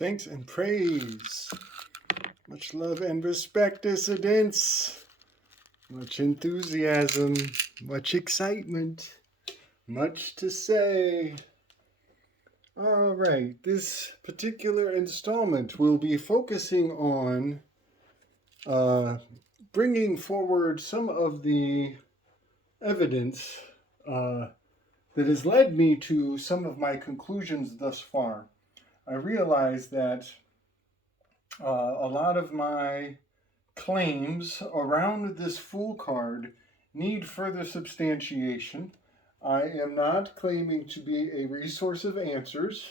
thanks and praise. Much love and respect, dissidents. Much enthusiasm, much excitement, much to say. All right, this particular installment will be focusing on bringing forward some of the evidence that has led me to some of my conclusions thus far. I realize that a lot of my claims around this Fool card need further substantiation. I am not claiming to be a resource of answers,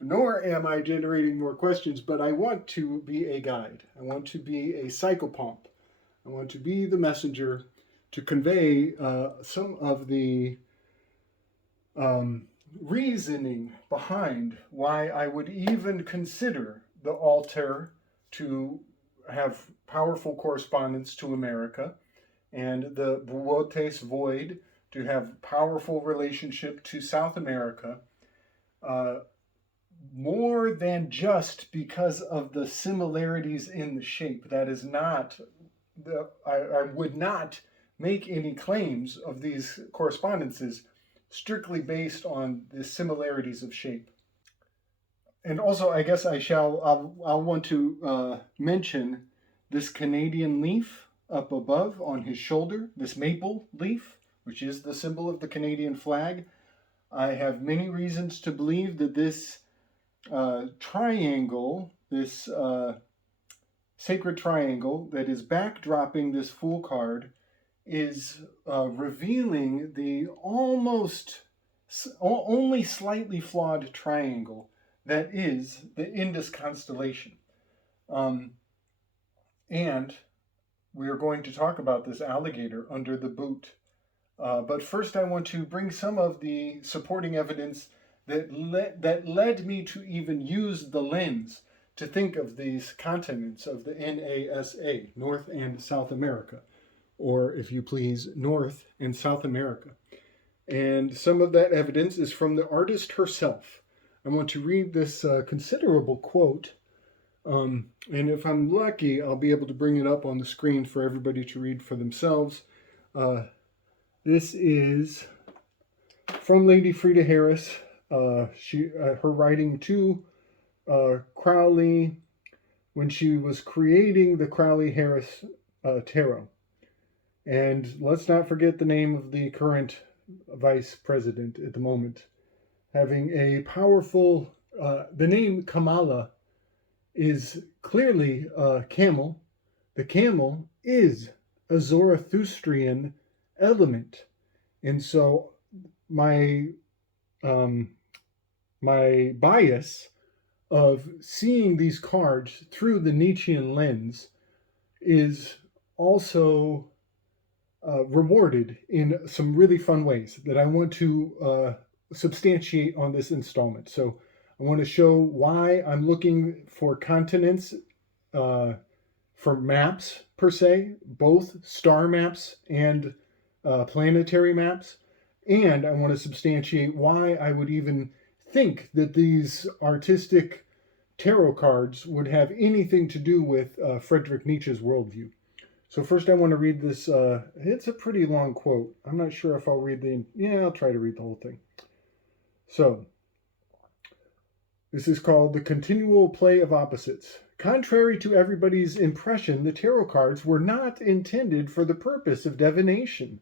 nor am I generating more questions, but I want to be a guide. I want to be a psychopomp. I want to be the messenger to convey some of the reasoning behind why I would even consider the altar to have powerful correspondence to America, and the Boötes void to have powerful relationship to South America, more than just because of the similarities in the shape. That is not, I would not make any claims of these correspondences strictly based on the similarities of shape. And also, I guess I'll want to mention this Canadian leaf up above on his shoulder, this maple leaf, which is the symbol of the Canadian flag. I have many reasons to believe that this triangle, this sacred triangle that is backdropping this Fool card, is revealing the only slightly flawed triangle that is the Indus constellation. And we are going to talk about this alligator under the boot. But first I want to bring some of the supporting evidence that led me to even use the lens to think of these continents of the NASA, North and South America, or if you please, North and South America. And some of that evidence is from the artist herself. I want to read this considerable quote, and if I'm lucky, I'll be able to bring it up on the screen for everybody to read for themselves. This is from Lady Frida Harris. Her writing to Crowley when she was creating the Crowley-Harris tarot. And let's not forget the name of the current vice president at the moment. Having a powerful, the name Kamala is clearly a camel. The camel is a Zarathustrian element. And so my bias of seeing these cards through the Nietzschean lens is also rewarded in some really fun ways that I want to substantiate on this installment. So I want to show why I'm looking for continents for maps per se, both star maps and planetary maps. And I want to substantiate why I would even think that these artistic tarot cards would have anything to do with Friedrich Nietzsche's worldview. So first I want to read this, it's a pretty long quote. I'm not sure if I'll read I'll try to read the whole thing. So, this is called The Continual Play of Opposites. Contrary to everybody's impression, the tarot cards were not intended for the purpose of divination.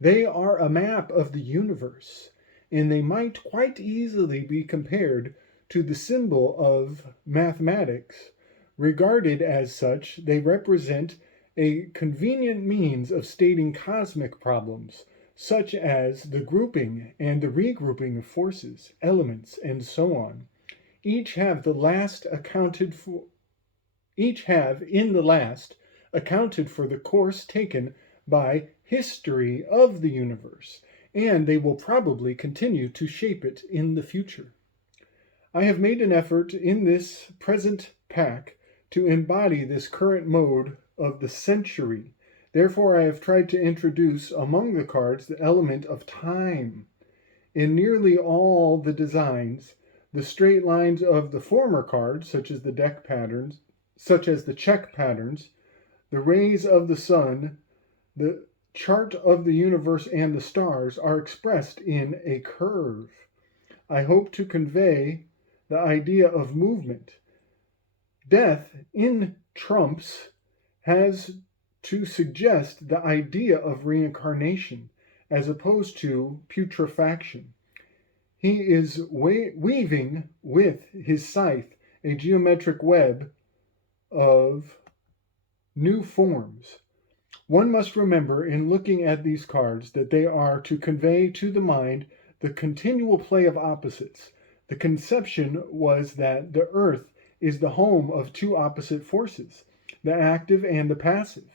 They are a map of the universe, and they might quite easily be compared to the symbol of mathematics. Regarded as such, they represent a convenient means of stating cosmic problems, such as the grouping and the regrouping of forces, elements, and so on. Each have in the last accounted for the course taken by history of the universe, and they will probably continue to shape it in the future. I have made an effort in this present pack to embody this current mode of the century. Therefore, I have tried to introduce among the cards the element of time. In nearly all the designs, the straight lines of the former cards, such as the check patterns, the rays of the sun, the chart of the universe, and the stars, are expressed in a curve. I hope to convey the idea of movement. Death in trumps has to suggest the idea of reincarnation as opposed to putrefaction. He is weaving with his scythe a geometric web of new forms. One must remember in looking at these cards that they are to convey to the mind the continual play of opposites. The conception was that the earth is the home of two opposite forces, the active and the passive.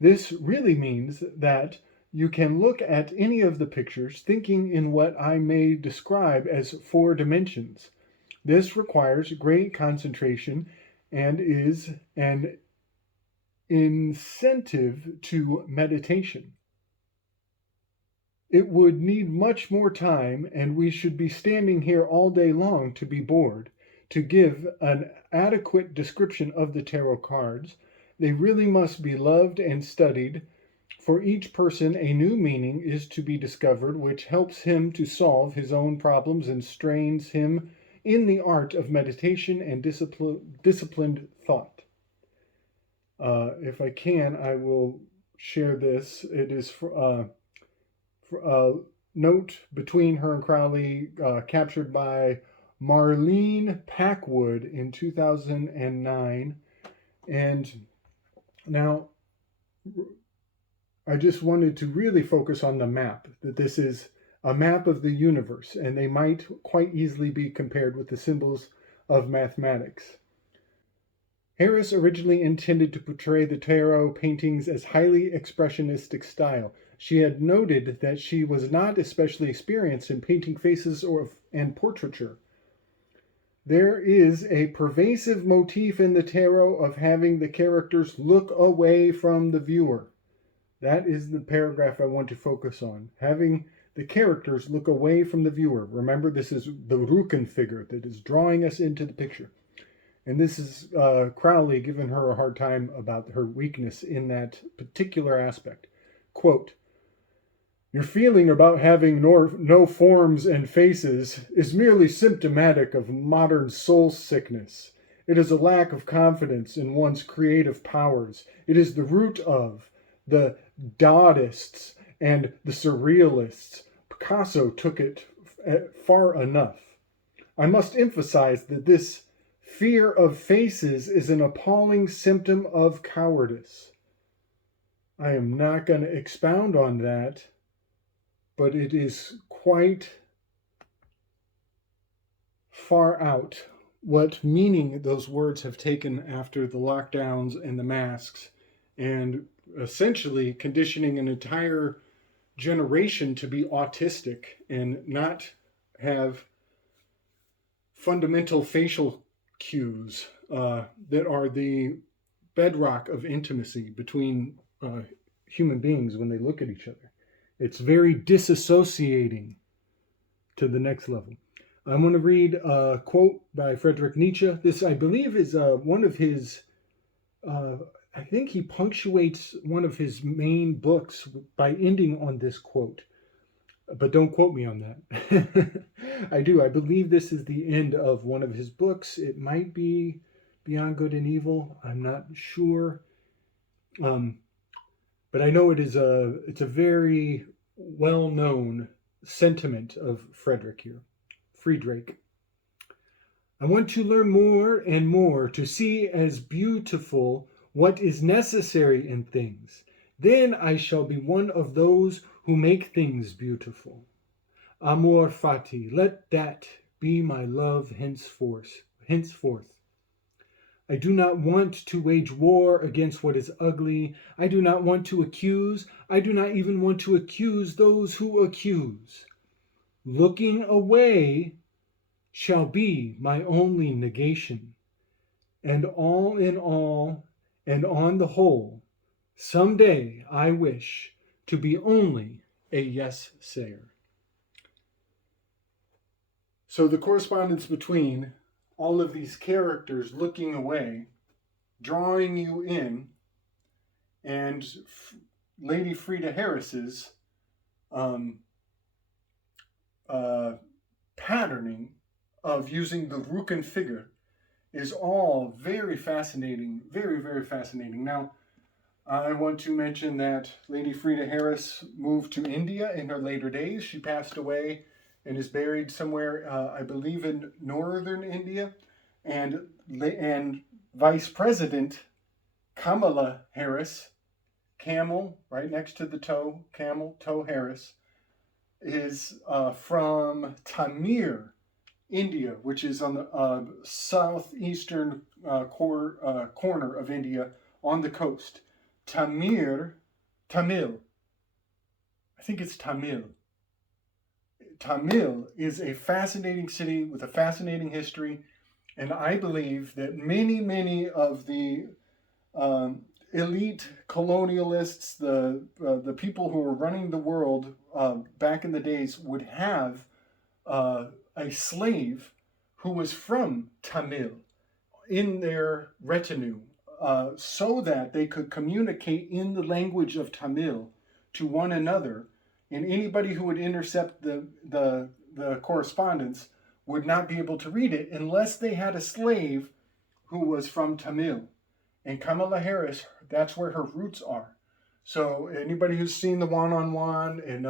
This really means that you can look at any of the pictures thinking in what I may describe as 4 dimensions. This requires great concentration and is an incentive to meditation. It would need much more time, and we should be standing here all day long to be bored. To give an adequate description of the tarot cards, they really must be loved and studied. For each person, a new meaning is to be discovered, which helps him to solve his own problems and strains him in the art of meditation and disciplined thought. If I can, I will share this. It is a note between her and Crowley, captured by Marlene Packwood in 2009. And now, I just wanted to really focus on the map, that this is a map of the universe, and they might quite easily be compared with the symbols of mathematics. Harris originally intended to portray the tarot paintings as highly expressionistic style. She had noted that she was not especially experienced in painting faces and portraiture. There is a pervasive motif in the tarot of having the characters look away from the viewer. That is the paragraph I want to focus on. Having the characters look away from the viewer. Remember, this is the Ruken figure that is drawing us into the picture. And this is Crowley giving her a hard time about her weakness in that particular aspect. Quote, "Your feeling about having no forms and faces is merely symptomatic of modern soul sickness. It is a lack of confidence in one's creative powers. It is the root of the Dadaists and the Surrealists. Picasso took it far enough. I must emphasize that this fear of faces is an appalling symptom of cowardice." I am not going to expound on that, but it is quite far out what meaning those words have taken after the lockdowns and the masks, and essentially conditioning an entire generation to be autistic and not have fundamental facial cues that are the bedrock of intimacy between human beings when they look at each other. It's very disassociating to the next level. I'm going to read a quote by Friedrich Nietzsche. This, I believe, is one of his, I think he punctuates one of his main books by ending on this quote. But don't quote me on that. I believe this is the end of one of his books. It might be Beyond Good and Evil. I'm not sure. But I know it's a very well-known sentiment of Friedrich. I want to learn more and more to see as beautiful what is necessary in things. Then I shall be one of those who make things beautiful. Amor fati, let that be my love henceforth. I do not want to wage war against what is ugly. I do not want to accuse. I do not even want to accuse those who accuse. Looking away shall be my only negation. And all in all, and on the whole, someday I wish to be only a yes-sayer. So the correspondence between all of these characters looking away, drawing you in, and Lady Frida Harris's um, patterning of using the Ruchen figure is all very fascinating, very, very fascinating. Now, I want to mention that Lady Frida Harris moved to India in her later days. She passed away and is buried somewhere, I believe, in northern India. And Vice President Kamala Harris, camel, right next to the toe, camel, toe Harris, is from Tamir, India, which is on the southeastern corner of India on the coast. Tamil, I think it's Tamil. Tamil is a fascinating city with a fascinating history, and I believe that many of the elite colonialists, the people who were running the world back in the days, would have a slave who was from Tamil in their retinue, so that they could communicate in the language of Tamil to one another, and anybody who would intercept the correspondence would not be able to read it unless they had a slave who was from Tamil. And Kamala Harris, that's where her roots are. So anybody who's seen the one-on-one and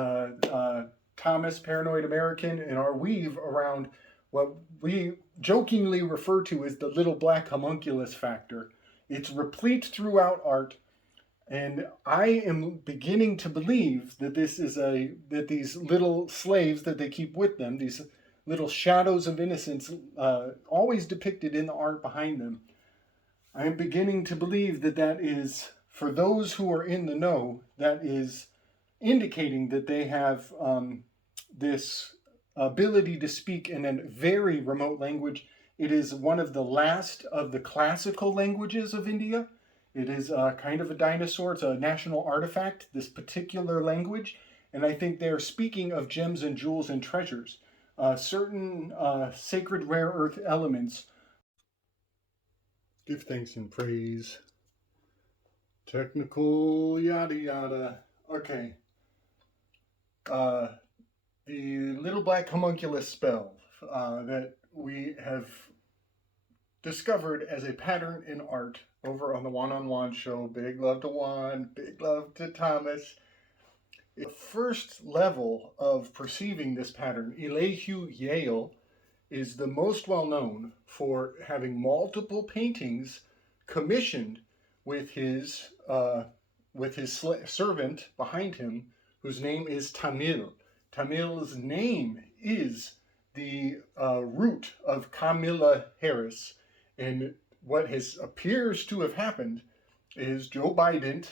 Thomas, Paranoid American, and our weave around what we jokingly refer to as the little black homunculus factor, it's replete throughout art. And I am beginning to believe that that these little slaves that they keep with them, these little shadows of innocence, always depicted in the art behind them, I am beginning to believe that is, for those who are in the know, that is indicating that they have this ability to speak in a very remote language. It is one of the last of the classical languages of India. It is kind of a dinosaur. It's a national artifact, this particular language. And I think they're speaking of gems and jewels and treasures. Certain sacred rare earth elements. Give thanks and praise. Technical yada yada. Okay. The little black homunculus spell that we have discovered as a pattern in art over on the one-on-one show. Big love to Juan, big love to Thomas. The first level of perceiving this pattern, Elihu Yale, is the most well known for having multiple paintings commissioned with his servant behind him, whose name is Tamil. Tamil's name is the root of Kamala Harris, and what appears to have happened is Joe Biden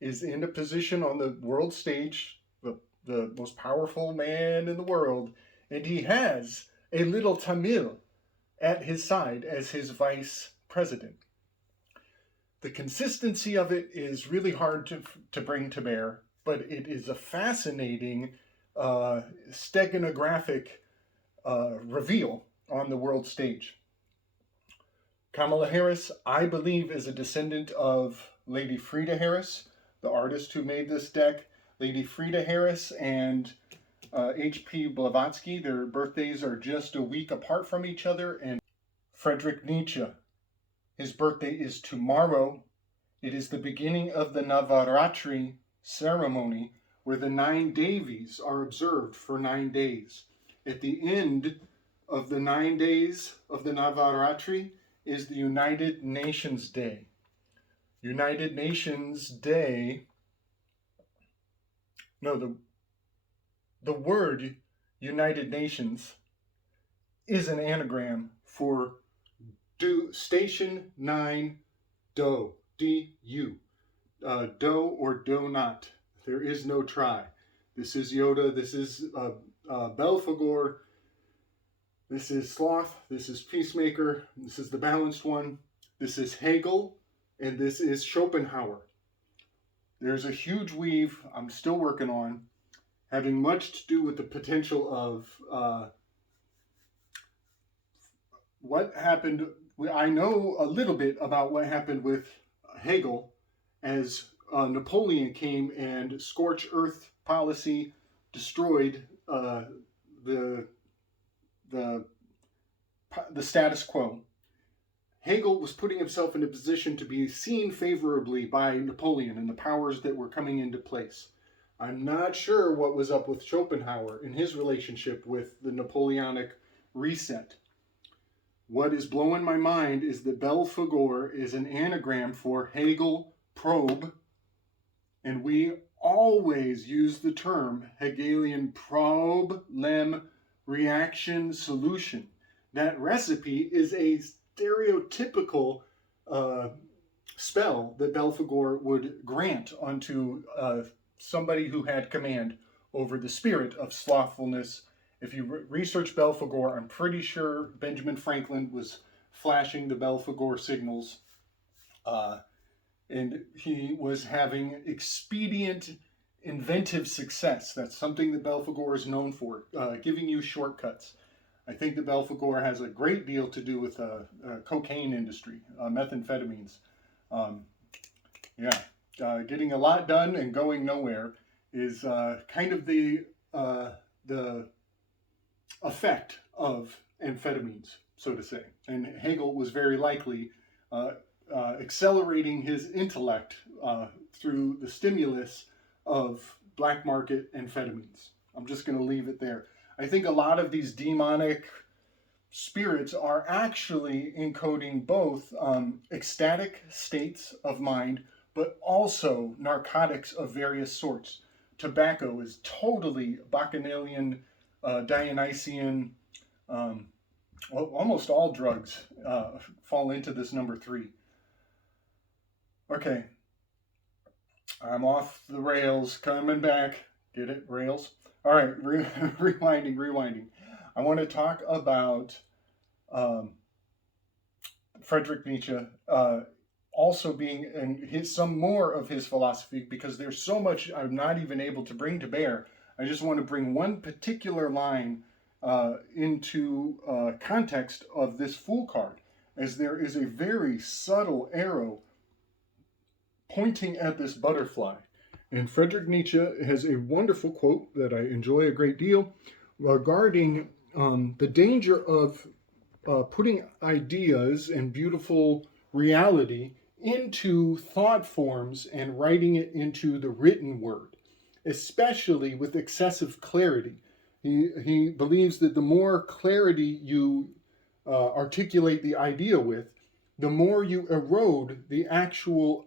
is in a position on the world stage, the most powerful man in the world, and he has a little Tamil at his side as his vice president. The consistency of it is really hard to bring to bear, but it is a fascinating steganographic reveal on the world stage. Kamala Harris, I believe, is a descendant of Lady Frida Harris, the artist who made this deck. Lady Frida Harris and H.P. Blavatsky, their birthdays are just a week apart from each other. And Friedrich Nietzsche, his birthday is tomorrow. It is the beginning of the Navaratri ceremony, where the 9 Devis are observed for 9 days. At the end of the 9 days of the Navaratri is the United Nations Day. United Nations Day, no, the word United Nations is an anagram for Station 9 Do, D-U. Do or do not. There is no try. This is Yoda, this is Belphegor, this is Sloth, this is Peacemaker, this is the Balanced One, this is Hegel, and this is Schopenhauer. There's a huge weave I'm still working on, having much to do with the potential of what happened, I know a little bit about what happened with Hegel as Napoleon came and scorched earth policy destroyed the, the, the status quo. Hegel was putting himself in a position to be seen favorably by Napoleon and the powers that were coming into place. I'm not sure what was up with Schopenhauer in his relationship with the Napoleonic reset. What is blowing my mind is that Belphegor is an anagram for Hegel probe, and we always use the term Hegelian problem reaction solution. That recipe is a stereotypical spell that Belphegor would grant onto somebody who had command over the spirit of slothfulness. If you research Belphegor, I'm pretty sure Benjamin Franklin was flashing the Belphegor signals, and he was having expedient, inventive success. That's something that Belphegor is known for, giving you shortcuts. I think that Belphegor has a great deal to do with the cocaine industry, methamphetamines. Um, yeah, getting a lot done and going nowhere is kind of the effect of amphetamines, so to say. And Hegel was very likely accelerating his intellect through the stimulus of black market amphetamines. I'm just going to leave it there. I think a lot of these demonic spirits are actually encoding both ecstatic states of mind, but also narcotics of various sorts. Tobacco is totally Bacchanalian, Dionysian. Well, almost all drugs fall into this number 3. Okay, I'm off the rails, coming back. Get it? Rails? All right, rewinding. I want to talk about Friedrich Nietzsche also being in some more of his philosophy, because there's so much I'm not even able to bring to bear. I just want to bring one particular line into context of this Fool card, as there is a very subtle arrow pointing at this butterfly. And Friedrich Nietzsche has a wonderful quote that I enjoy a great deal regarding the danger of putting ideas and beautiful reality into thought forms and writing it into the written word, especially with excessive clarity. He believes that the more clarity you articulate the idea with, the more you erode the actual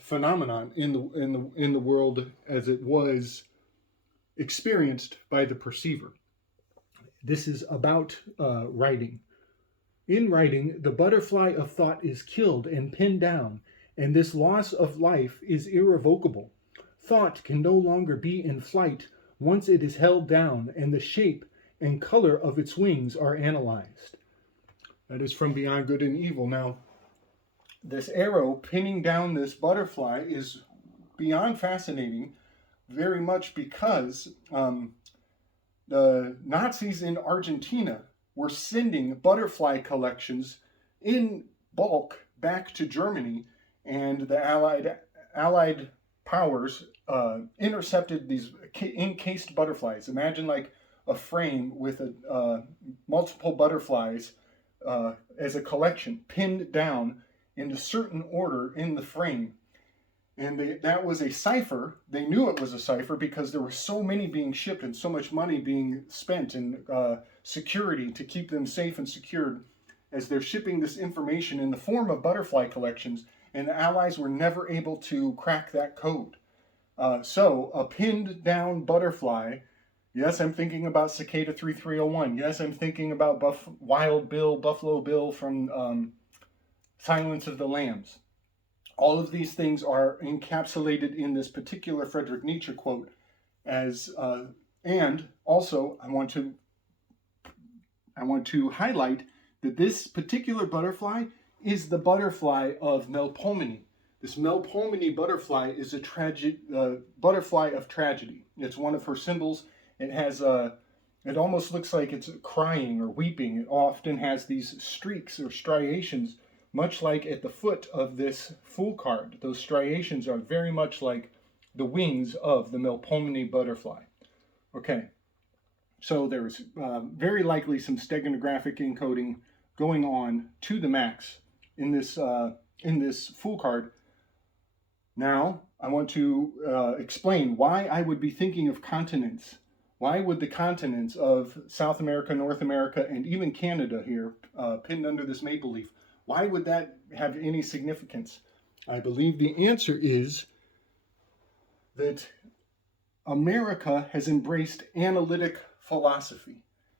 phenomenon in the world as it was experienced by the perceiver. This is about writing. In writing, the butterfly of thought is killed and pinned down, and this loss of life is irrevocable. Thought can no longer be in flight once it is held down and the shape and color of its wings are analyzed. That is from Beyond Good and Evil. Now, this arrow pinning down this butterfly is beyond fascinating, very much because the Nazis in Argentina were sending butterfly collections in bulk back to Germany, and the Allied powers intercepted these encased butterflies. Imagine like a frame with multiple butterflies as a collection pinned down in a certain order in the frame. And that was a cipher. They knew it was a cipher because there were so many being shipped and so much money being spent in security to keep them safe and secured as they're shipping this information in the form of butterfly collections, and the Allies were never able to crack that code. So a pinned down butterfly, yes, I'm thinking about Cicada 3301. Yes, I'm thinking about Buffalo Bill from Silence of the Lambs. All of these things are encapsulated in this particular Friedrich Nietzsche quote. And also, I want to highlight that this particular butterfly is the butterfly of Melpomene. This Melpomene butterfly is a butterfly of tragedy. It's one of her symbols. It has It almost looks like it's crying or weeping. It often has these streaks or striations, much like at the foot of this Fool card. Those striations are very much like the wings of the Melpomene butterfly. Okay, so there's very likely some steganographic encoding going on to the max in this Fool card. Now, I want to explain why I would be thinking of continents. Why would the continents of South America, North America, and even Canada here, pinned under this maple leaf, why would that have any significance? I believe the answer is that America has embraced analytic philosophy.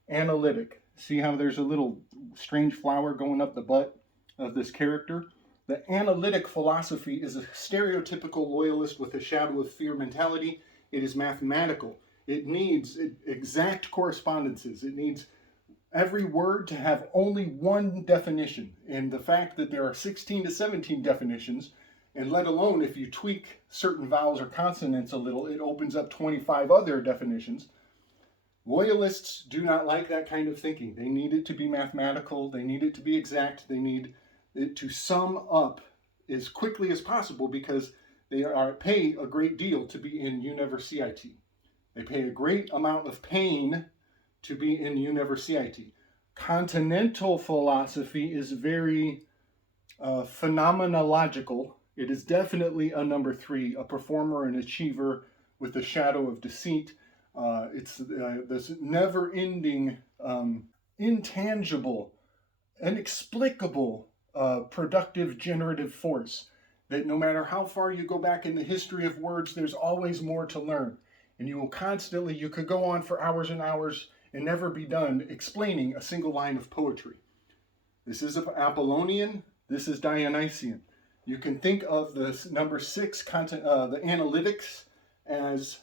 Analytic. See how there's a little strange flower going up the butt of this character? The analytic philosophy is a stereotypical loyalist with a shadow of fear mentality. It is mathematical. It needs exact correspondences. It needs every word to have only one definition. And the fact that there are 16 to 17 definitions, and let alone if you tweak certain vowels or consonants a little, it opens up 25 other definitions. Loyalists do not like that kind of thinking. They need it to be mathematical. They need it to be exact. They need it to sum up as quickly as possible because they pay a great deal to be in university. They pay a great amount of pain to be in university. Continental philosophy is very phenomenological. It is definitely a number 3, a performer, an achiever with a shadow of deceit. It's this never-ending, intangible, inexplicable, productive generative force that no matter how far you go back in the history of words, there's always more to learn. And you will constantly, you could go on for hours and hours and never be done explaining a single line of poetry. This is Apollonian, this is Dionysian. You can think of the number 6, the analytics, as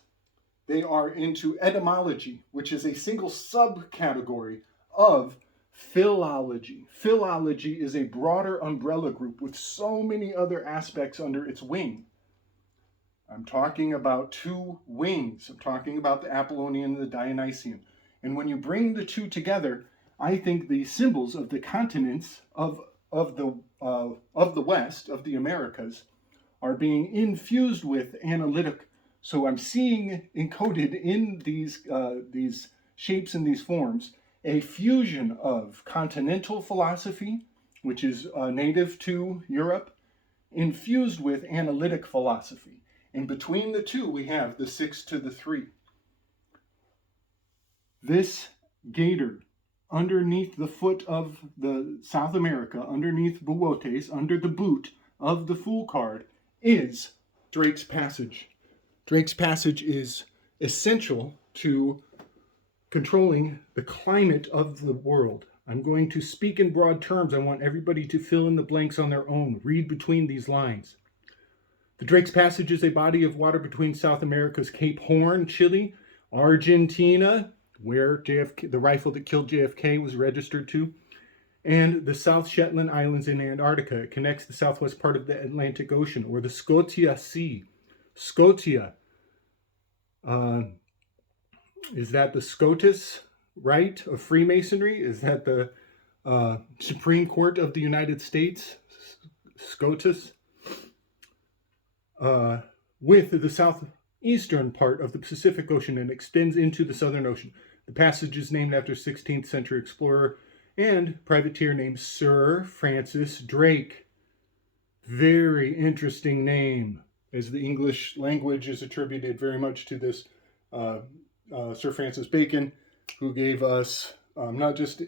they are into etymology, which is a single subcategory of philology. Philology is a broader umbrella group with so many other aspects under its wing. I'm talking about 2 wings. I'm talking about the Apollonian and the Dionysian. And when you bring the 2 together, I think the symbols of the continents of the West, of the Americas, are being infused with analytic. So I'm seeing encoded in these shapes and these forms a fusion of continental philosophy, which is native to Europe, infused with analytic philosophy. And between the 2, we have the 6 to the 3. This gator, underneath the foot of the South America, underneath Boötes, under the boot of the Fool card, is Drake's Passage. Drake's Passage is essential to controlling the climate of the world. I'm going to speak in broad terms. I want everybody to fill in the blanks on their own. Read between these lines. The Drake's Passage is a body of water between South America's Cape Horn, Chile, Argentina, where the rifle that killed JFK was registered to, and the South Shetland Islands in Antarctica. It connects the southwest part of the Atlantic Ocean, or the Scotia Sea. Scotia. Is that the SCOTUS rite of Freemasonry? Is that the Supreme Court of the United States? SCOTUS? With the southeastern part of the Pacific Ocean and extends into the Southern Ocean. The passage is named after 16th century explorer and privateer named Sir Francis Drake. Very interesting name, as the English language is attributed very much to this Sir Francis Bacon, who gave us not just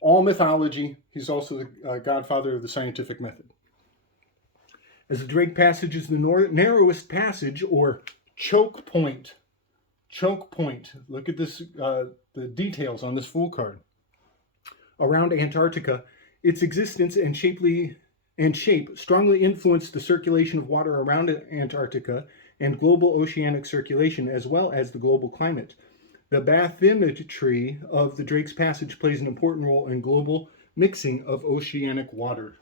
all mythology, he's also the godfather of the scientific method. As the Drake Passage is the narrowest passage, or choke point. Choke point. Look at this, the details on this Fool card. Around Antarctica, its existence and shape strongly influenced the circulation of water around Antarctica and global oceanic circulation, as well as the global climate. The bathymetry of the Drake's Passage plays an important role in global mixing of oceanic water.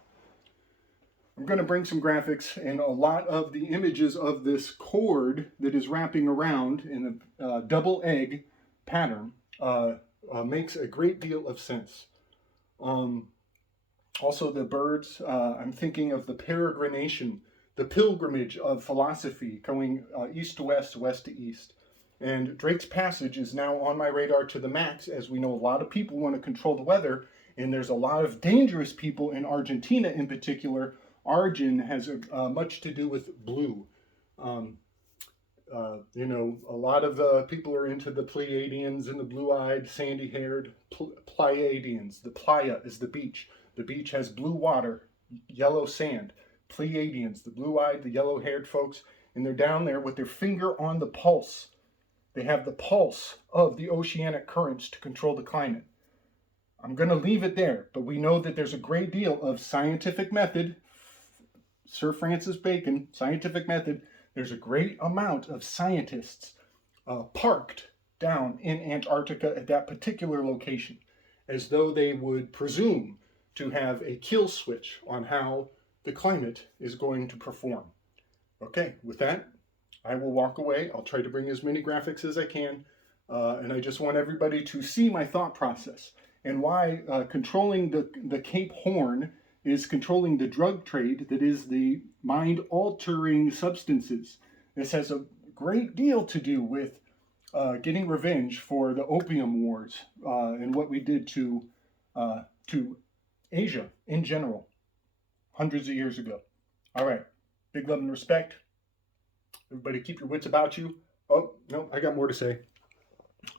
I'm going to bring some graphics, and a lot of the images of this cord that is wrapping around in a double egg pattern makes a great deal of sense. Also, the birds, I'm thinking of the peregrination, the pilgrimage of philosophy going east to west, west to east. And Drake's Passage is now on my radar to the max, as we know a lot of people want to control the weather, and there's a lot of dangerous people in Argentina in particular. Argin has much to do with blue. Um, you know, a lot of people are into the Pleiadians and the blue-eyed, sandy-haired Pleiadians. The playa is the beach. The beach has blue water, yellow sand. Pleiadians, the blue-eyed, the yellow-haired folks, and they're down there with their finger on the pulse. They have the pulse of the oceanic currents to control the climate. I'm going to leave it there, but we know that there's a great deal of scientific method. Sir Francis Bacon, scientific method. There's a great amount of scientists parked down in Antarctica at that particular location, as though they would presume to have a kill switch on how the climate is going to perform. Okay, with that, I will walk away. I'll try to bring as many graphics as I can, and I just want everybody to see my thought process and why controlling the Cape Horn is controlling the drug trade that is the mind-altering substances. This has a great deal to do with getting revenge for the opium wars and what we did to Asia in general hundreds of years ago. All right, big love and respect. Everybody keep your wits about you. Oh, no, I got more to say.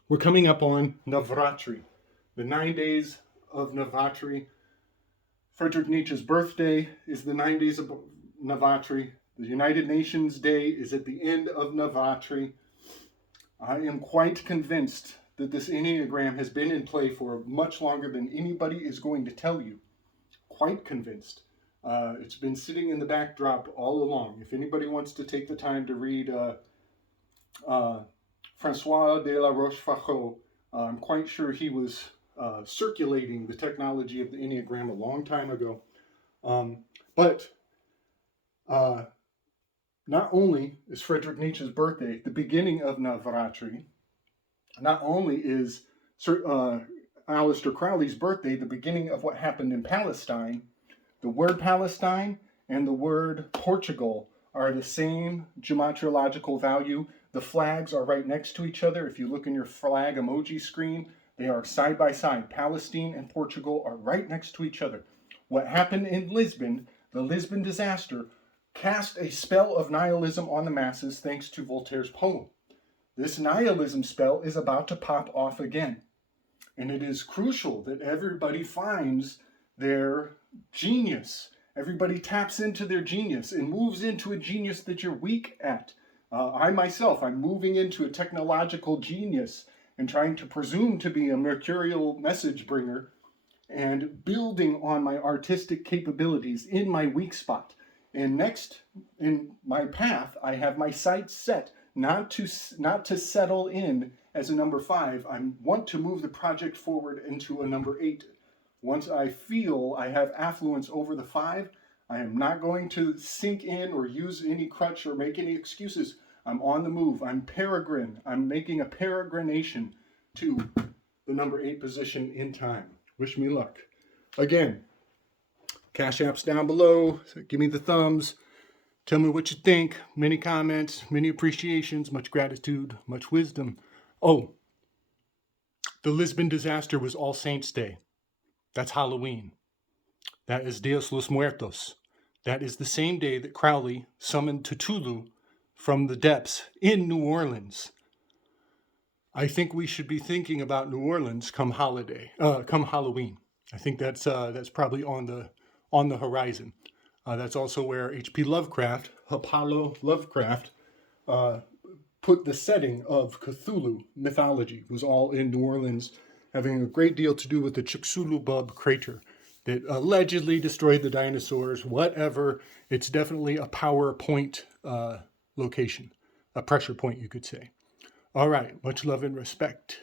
We're coming up on Navratri, the 9 days of Navratri. Friedrich Nietzsche's birthday is the 9 days of Navratri. The United Nations Day is at the end of Navratri. I am quite convinced that this Enneagram has been in play for much longer than anybody is going to tell you. Quite convinced. It's been sitting in the backdrop all along. If anybody wants to take the time to read Francois de la Rochefoucauld, I'm quite sure he was circulating the technology of the Enneagram a long time ago. But not only is Friedrich Nietzsche's birthday the beginning of Navratri, not only is Aleister Crowley's birthday the beginning of what happened in Palestine. The word Palestine and the word Portugal are the same gematological value. The flags are right next to each other. If you look in your flag emoji screen, they are side by side. Palestine and Portugal are right next to each other. What happened in Lisbon, the Lisbon disaster, cast a spell of nihilism on the masses thanks to Voltaire's poem. This nihilism spell is about to pop off again. And it is crucial that everybody finds their genius. Everybody taps into their genius and moves into a genius that you're weak at. I myself, I'm moving into a technological genius and trying to presume to be a mercurial message bringer and building on my artistic capabilities in my weak spot. And next in my path, I have my sights set not to settle in as a number 5. I want to move the project forward into a number 8. Once I feel I have affluence over the 5, I am not going to sink in or use any crutch or make any excuses. I'm on the move. I'm peregrine. I'm making a peregrination to the number 8 position in time. Wish me luck. Again, Cash App's down below. So give me the thumbs. Tell me what you think. Many comments, many appreciations, much gratitude, much wisdom. Oh, the Lisbon disaster was All Saints' Day. That's Halloween. That is Dios los Muertos. That is the same day that Crowley summoned Cthulhu from the depths in New Orleans. I think we should be thinking about New Orleans come Halloween. I think that's probably on the horizon. That's also where H.P. Lovecraft, Apollo Lovecraft, put the setting of Cthulhu mythology. It was all in New Orleans, having a great deal to do with the Chicxulub crater that allegedly destroyed the dinosaurs. Whatever, it's definitely a power point location, a pressure point, you could say. All right, much love and respect.